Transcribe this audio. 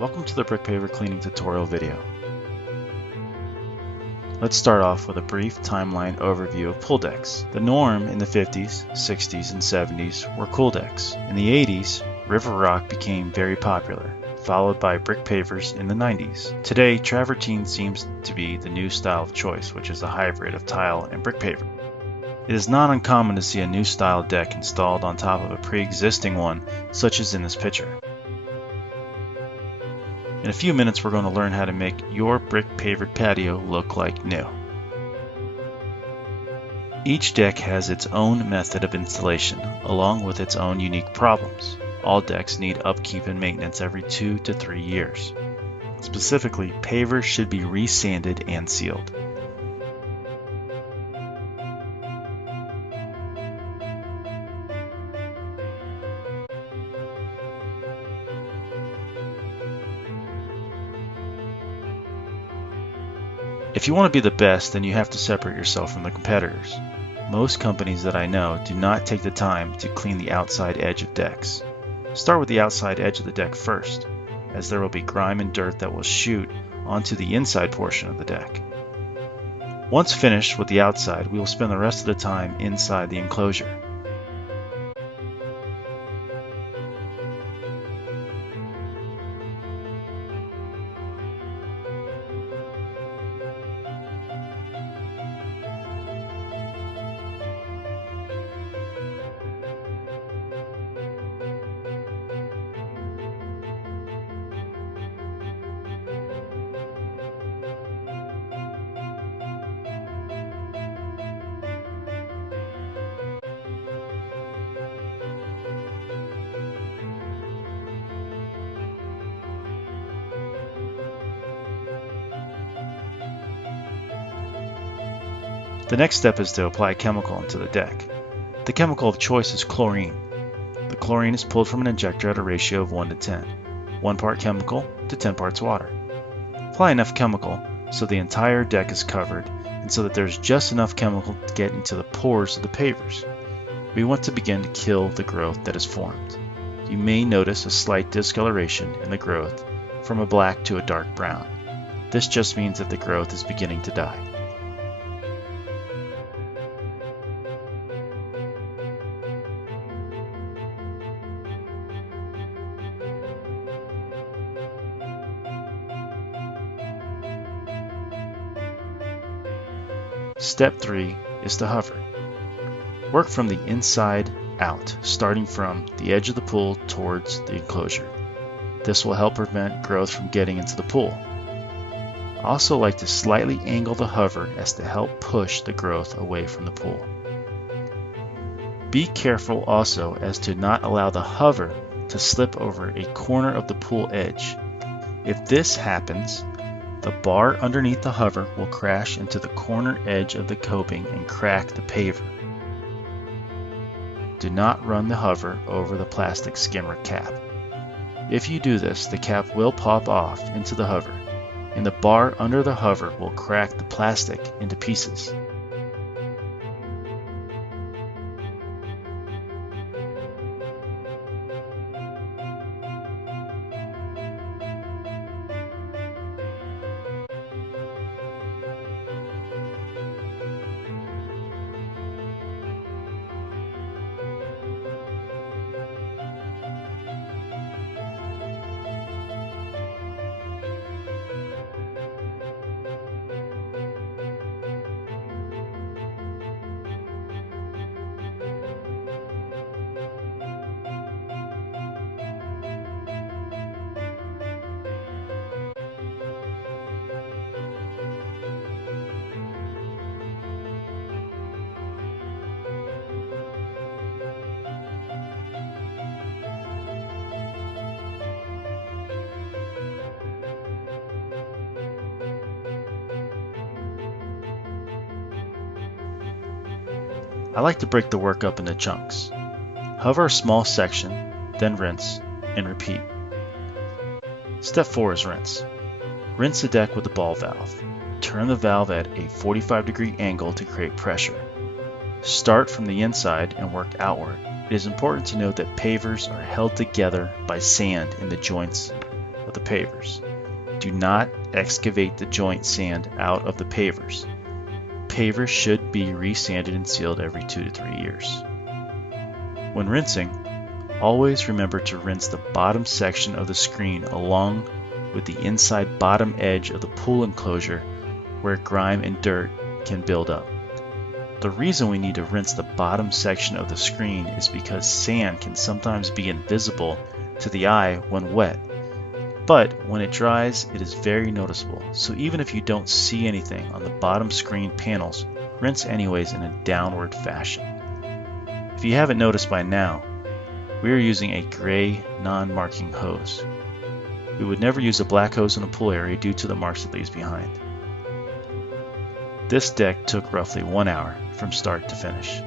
Welcome to the brick paver cleaning tutorial video. Let's start off with a brief timeline overview of pool decks. The norm in the 50s, 60s, and 70s were cool decks. In the 80s, river rock became very popular, followed by brick pavers in the 90s. Today, travertine seems to be the new style of choice, which is a hybrid of tile and brick paver. It is not uncommon to see a new style deck installed on top of a pre-existing one, such as in this picture. In a few minutes, we're going to learn how to make your brick pavered patio look like new. Each deck has its own method of installation, along with its own unique problems. All decks need upkeep and maintenance every 2 to 3 years. Specifically, pavers should be resanded and sealed. If you want to be the best, then you have to separate yourself from the competitors. Most companies that I know do not take the time to clean the outside edge of decks. Start with the outside edge of the deck first, as there will be grime and dirt that will shoot onto the inside portion of the deck. Once finished with the outside, we will spend the rest of the time inside the enclosure. The next step is to apply a chemical into the deck. The chemical of choice is chlorine. The chlorine is pulled from an injector at a ratio of 1 to 10, 1 part chemical to 10 parts water. Apply enough chemical so the entire deck is covered and so that there's just enough chemical to get into the pores of the pavers. We want to begin to kill the growth that is formed. You may notice a slight discoloration in the growth from a black to a dark brown. This just means that the growth is beginning to die. Step 3 is to hover. Work from the inside out, starting from the edge of the pool towards the enclosure. This will help prevent growth from getting into the pool. I also like to slightly angle the hover as to help push the growth away from the pool. Be careful also as to not allow the hover to slip over a corner of the pool edge. If this happens, the bar underneath the hover will crash into the corner edge of the coping and crack the paver. Do not run the hover over the plastic skimmer cap. If you do this, the cap will pop off into the hover, and the bar under the hover will crack the plastic into pieces. I like to break the work up into chunks. Hover a small section, then rinse, and repeat. Step 4 is rinse. Rinse the deck with the ball valve. Turn the valve at a 45-degree angle to create pressure. Start from the inside and work outward. It is important to note that pavers are held together by sand in the joints of the pavers. Do not excavate the joint sand out of the pavers. Pavers should be resanded and sealed every 2 to 3 years. When rinsing, always remember to rinse the bottom section of the screen along with the inside bottom edge of the pool enclosure where grime and dirt can build up. The reason we need to rinse the bottom section of the screen is because sand can sometimes be invisible to the eye when wet, but when it dries it is very noticeable, so even if you don't see anything on the bottom screen panels, rinse anyways in a downward fashion. If you haven't noticed by now, we are using a gray non-marking hose. We would never use a black hose in a pool area due to the marks it leaves behind. This deck took roughly 1 hour from start to finish.